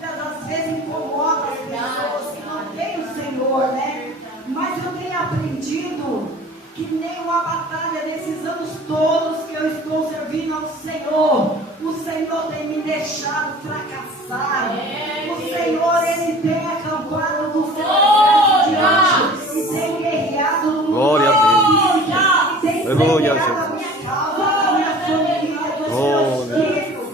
muitas das vezes incomoda as pessoas que não têm o Senhor, né? Mas eu tenho aprendido que nenhuma batalha nesses anos todos que eu estou servindo ao Senhor, o Senhor tem me deixado fracassar. O Senhor, Ele tem acampado no seu exército diante e tem guerreado no Glória a Deus. e tem Glória a guerreado a Jesus. minha causa, a minha família, dos meus filhos.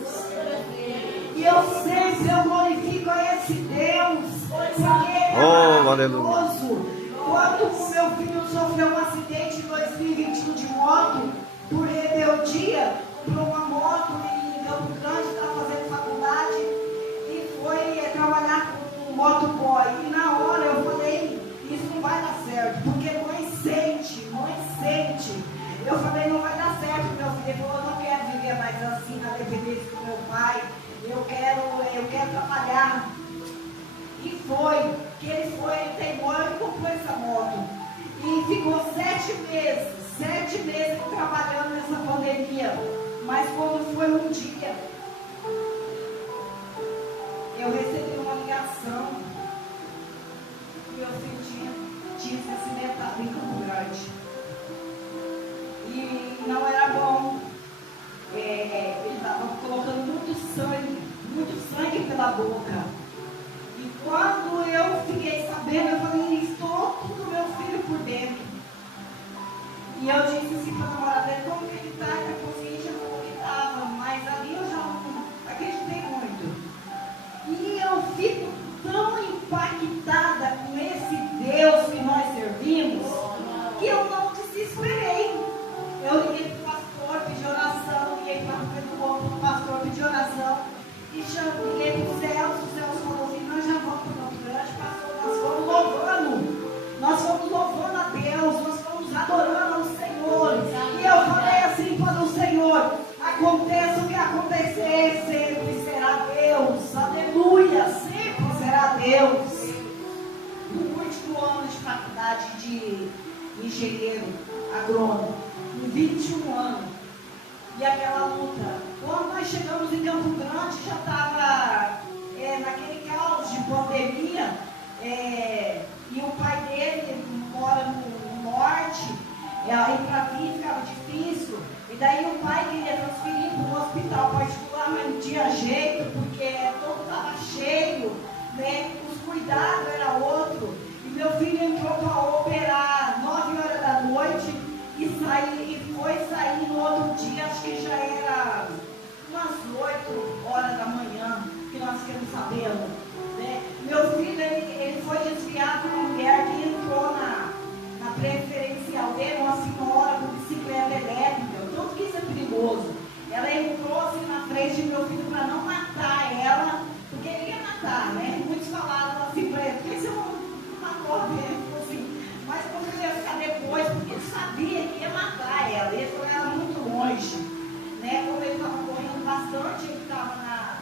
E eu sempre glorifico a esse Deus, porque Ele é maravilhoso. Quando o meu filho sofreu um acidente em 2021 de moto, por rebeldia, comprou uma moto em Campo Grande, estava fazendo faculdade e foi trabalhar com um motoboy. E na hora eu falei, isso não vai dar certo, porque mãe sente. Eu falei, não vai dar certo, meu filho. Ele falou, eu não quero viver mais assim na dependência do meu pai, eu quero trabalhar. E foi, que ele foi teimor e comprou essa moto. E ficou 7 meses trabalhando nessa pandemia. Mas quando foi um dia, eu recebi uma ligação. Meu filho tinha se acidentado em Campo Grande. E não era bom. Ele estava colocando muito sangue pela boca. E quando eu fiquei sabendo, eu falei, estou tudo meu filho por dentro. E eu disse assim para a namorada dele, como que ele está? A consciência falou que estava, mas ali eu já não acreditei muito. E eu fico tão impactada com esse Deus que nós servimos, que eu não desesperei. Eu liguei para o pastor, pedi oração, liguei para o pastor, pedi oração, e liguei para o Celso falou assim, nós já vamos para o Campo Grande, pastor, nós fomos louvando a Deus, nós fomos adorando ao Senhor. E eu falei assim para o Senhor, aconteça o que acontecer, sempre será Deus, aleluia, sempre será Deus. No último ano de faculdade de engenheiro agrônomo, com 21 anos, e aquela luta. Quando nós chegamos em Campo Grande, já estava naquele caos de pandemia, e o pai dele mora no norte, e aí para vir ficava difícil, e daí o pai queria transferir para um hospital particular, mas não tinha jeito, porque todo estava cheio, né? Os cuidados era outro, e meu filho entrou para operar 9 horas da noite, e foi sair no outro dia, acho que já era umas 8 horas da manhã, que nós ficamos sabendo, né? Meu filho, ele foi desviado por uma mulher que entrou na preferencial dele, uma senhora com bicicleta elétrica, tudo que isso é perigoso. Ela entrou assim na frente de meu filho para não matar ela, porque ele ia matar, né? Muitos falaram assim para ele, por que você não matou a ele? Assim, mas como ele ia ficar depois, porque ele sabia que ia matar ela, ele foi ela muito longe, né? Como ele estava correndo bastante, ele estava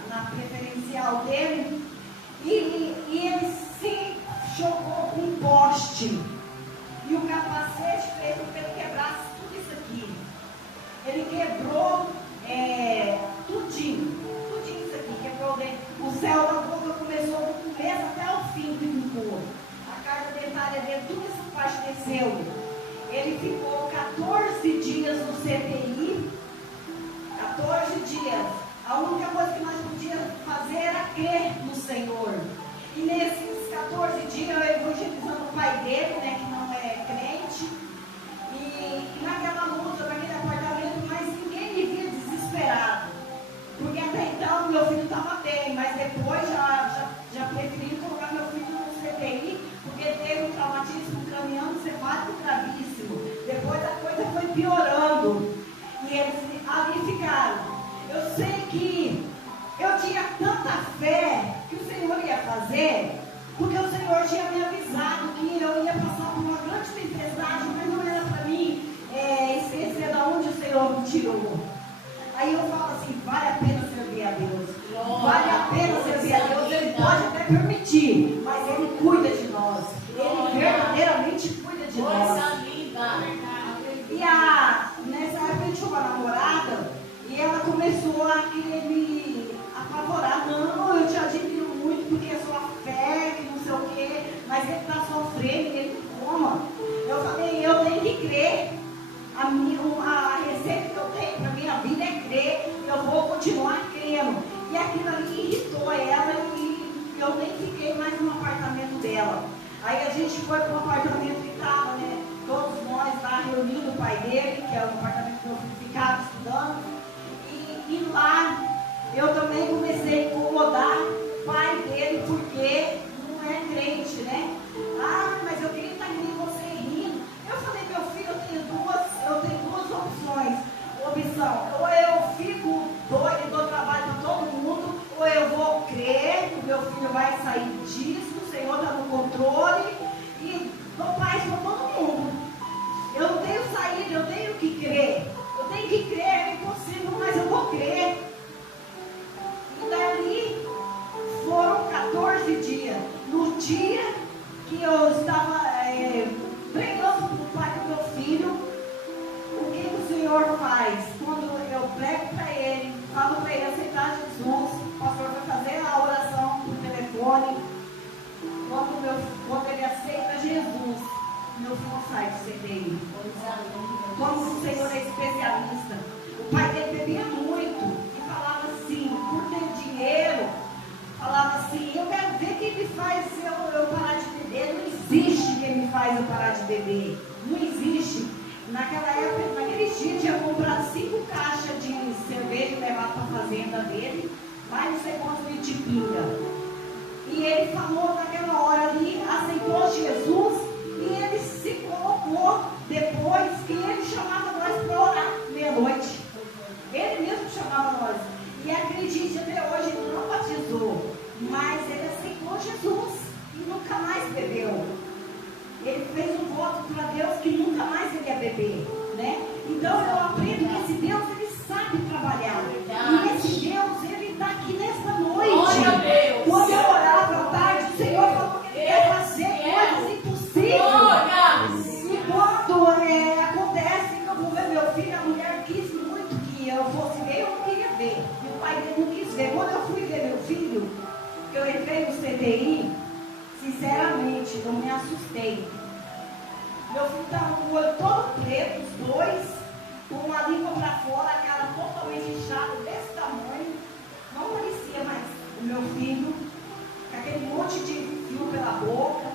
na preferencial dele, e ele se chocou com um poste, e o capacete fez com que ele quebrasse tudo isso aqui. Ele quebrou tudinho isso aqui, quebrou dentro. O céu da boca começou do começo até o fim que ficou. A carga dentária dele, tudo essa parte desceu. Ele ficou 14 dias no CTI, 14 dias. A única coisa que nós podíamos fazer era crer no Senhor. E nesses 14 dias eu evangelizando o pai dele, né, que não é crente, e naquela luta, naquele apartamento, mas ninguém me via desesperado. Porque até então meu filho estava bem, mas depois já preferi colocar meu filho no CTI, porque teve um traumatismo craniano cefálico gravíssimo. Depois a coisa foi piorando. E eles ali ficaram. Eu sei que eu tinha tanta fé que o Senhor ia fazer, porque o Senhor tinha me avisado que eu ia passar por uma grande tempestade, mas não era para mim esquecer de onde o Senhor me tirou. Aí eu falo assim, vale a pena servir a Deus. Vale a pena servir a Deus. Ele pode até permitir, mas Ele cuida de nós. Ele verdadeiramente cuida de nós. E nessa época eu tinha uma namorada, e ela começou a querer me apavorar. Não, eu te admiro muito, aquilo ali irritou ela e eu nem fiquei mais no apartamento dela. Aí a gente foi para o apartamento que estava, né? Todos nós lá reunindo o pai dele, que é o apartamento que eu ficava estudando. E lá eu também comecei a incomodar o pai dele, porque não é crente, né? Ah, mas eu queria estar vendo você rindo. Eu falei, meu filho, eu tenho duas opções. Opção, ou eu fico doido e dou trabalho para todo mundo, ou eu vou crer que o meu filho vai sair disso, o Senhor está no controle e dou paz para todo mundo. Eu não tenho saída, eu tenho que crer. Eu tenho que crer, é impossível, mas eu vou crer. E dali foram 14 dias. No dia que eu estava pregando para o pai do meu filho, o que o Senhor faz? Quando eu prego para ele, falo para ele aceitar Jesus, o pastor vai fazer a oração por telefone. Quando ele aceita Jesus, meu filho sai do CTI. Como o Senhor é especialista. O pai dele bebia muito e falava assim, por ter dinheiro, falava assim, eu quero ver quem me faz eu parar de beber. Não existe quem me faz eu parar de beber. Não existe. Naquela época, naqueles dias, tinha comprado 5 caixas de cerveja e levado para a fazenda dele, mais não sei quantos litros de pinga. E ele falou naquela hora ali, aceitou Jesus, e ele se colocou depois, e ele chamava nós para orar meia-noite. Ele mesmo chamava nós. E acredite, até hoje ele não batizou, mas ele aceitou Jesus e nunca mais bebeu. Ele fez um voto para Deus que nunca mais ele ia beber, né? Então eu aprendo que esse Deus, ele sabe trabalhar. E esse Deus, ele está aqui nesta noite. Quando eu orava à tarde, o Senhor falou que ele ia fazer coisas impossíveis. E quando acontece que eu vou ver meu filho, a mulher quis muito que eu fosse ver, eu não queria ver. E o pai dele não quis ver. Quando eu fui ver meu filho, que eu entrei no CTI, sinceramente, eu me assustei. Meu filho estava com o olho todo preto, os dois, com uma língua para fora, a cara totalmente inchada, desse tamanho. Não parecia mais o meu filho, com aquele monte de fio pela boca,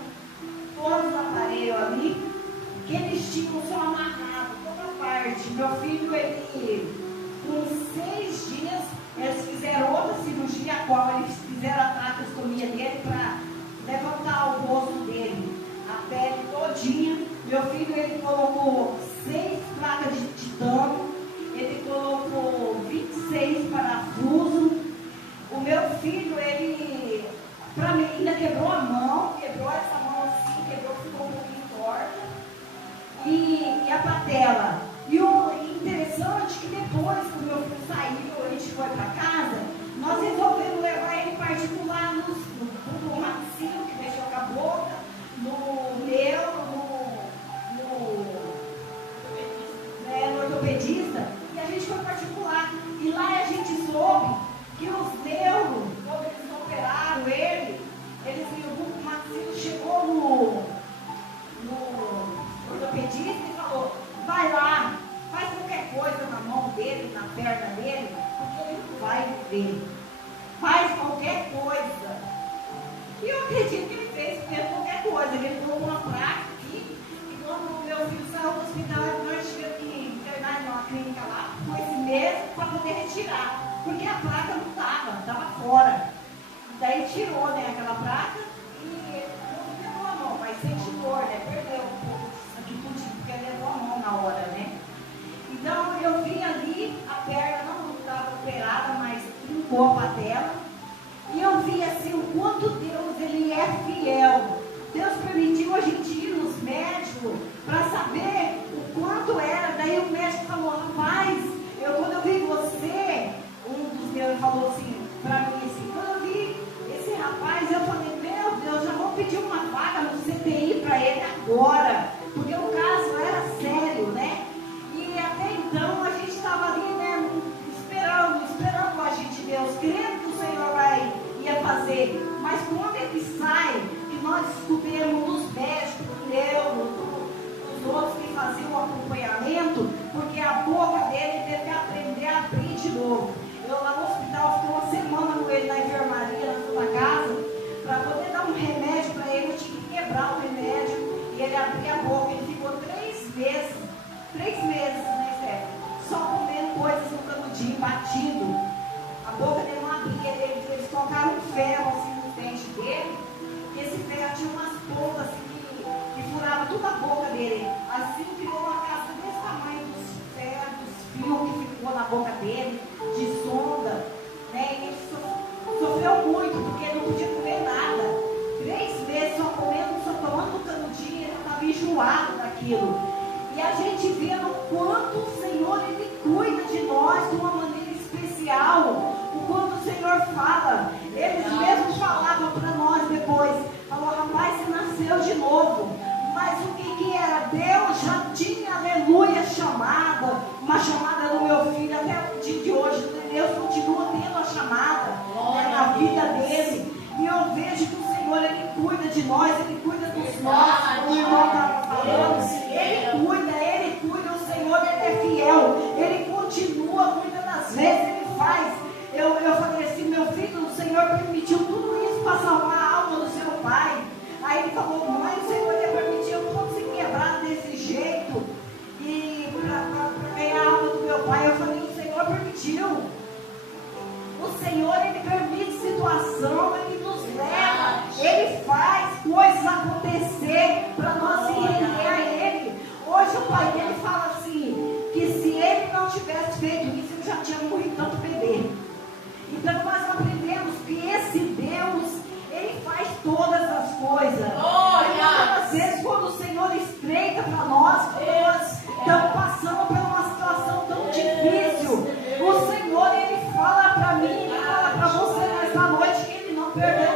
todos os aparelhos ali, que eles tinham só amarrado, toda parte. Meu filho, ele, com 6 dias, eles fizeram outra cirurgia, a qual eles fizeram a tracostomia dele para levantar o rosto dele, a pele todinha. Meu filho, ele colocou 6 placas de titânio, ele colocou 26 parafusos. O meu filho, ele, para mim, ainda quebrou a mão, quebrou essa mão assim, quebrou, ficou um pouquinho torta, e a patela. E o interessante é que depois que o meu filho saiu, a gente foi para casa, nós resolvemos levar ele particular no Maxilo, que mexeu com a boca, no ortopedista, e a gente foi particular. E lá a gente soube que os neuros, quando eles operaram ele, o Maxilo chegou no ortopedista e falou, vai lá, faz qualquer coisa na mão dele, na perna dele, porque ele não vai viver. Faz qualquer coisa. E eu acredito que ele fez qualquer coisa. Ele colocou uma placa aqui. E quando o meu filho saiu do hospital, nós tivemos que internar em uma clínica lá com esse mês para poder retirar. Porque a placa não estava fora. Daí tirou, né, aquela placa e não pegou a mão, mas sente dor, né? Perdeu um pouco aqui tudinho, porque ele levou a mão na hora, né? Então eu vi ali, a perna não estava operada, mas trincou a patela. E eu vi assim o quanto Deus, ele é fiel. Deus permitiu a gente ir nos médicos para saber o quanto era. Daí o médico falou, rapaz, quando eu vi você, um dos meus falou assim para mim assim, quando eu vi esse rapaz, eu falei, meu Deus, já vou pedir uma vaga no CTI para ele agora, porque o caso era sério, né? E até então a gente estava ali, né, esperando a gente, Deus, crendo que o Senhor ia fazer. Mas quando ele sai, que nós descobrimos dos médicos, do neuro, dos outros que faziam o acompanhamento, porque a boca dele teve que aprender a abrir de novo. Eu lá no hospital fiquei uma semana com ele ferro assim no dente dele, e esse ferro tinha umas pontas assim, que furava toda a boca dele. Assim criou uma casca desse tamanho dos ferros, dos fios que ficou na boca dele, de sonda, né? E ele sofreu muito, porque não podia comer nada. 3 meses só comendo, só tomando canudinho, ele estava enjoado daquilo. E a gente vê no quanto o Senhor, Ele cuida de nós de uma maneira especial. O quanto o Senhor fala. Eles mesmos falavam para nós depois. Falou, rapaz, você nasceu de novo. Mas o que era? Deus já tinha, aleluia, chamada. Uma chamada do meu filho até o dia de hoje. Deus continua tendo a chamada, né, na vida dele. E eu vejo que o Senhor, Ele cuida de nós, Ele cuida dos nossos, como o irmão estava falando. Ele cuida, o Senhor, Ele é fiel. Ele continua, muitas das vezes Ele faz. Eu falei assim, meu filho, o Senhor permitiu tudo isso para salvar a alma do seu pai. Aí ele falou, mãe, o Senhor ia permitir eu não ser quebrado desse jeito. E para ganhar a alma do meu pai, eu falei, o Senhor permitiu. O Senhor, Ele permite situação, Ele nos leva, Ele faz coisas acontecer para nós se render a Ele. Hoje o pai dele fala assim, que se ele não tivesse feito isso, ele já tinha morrido tanto bebê. Então nós aprendemos que esse Deus, Ele faz todas as coisas. E muitas vezes quando o Senhor estreita para nós, quando nós estamos passando por uma situação tão difícil, o Senhor, Ele fala para mim, Ele fala para você nessa noite que Ele não perdeu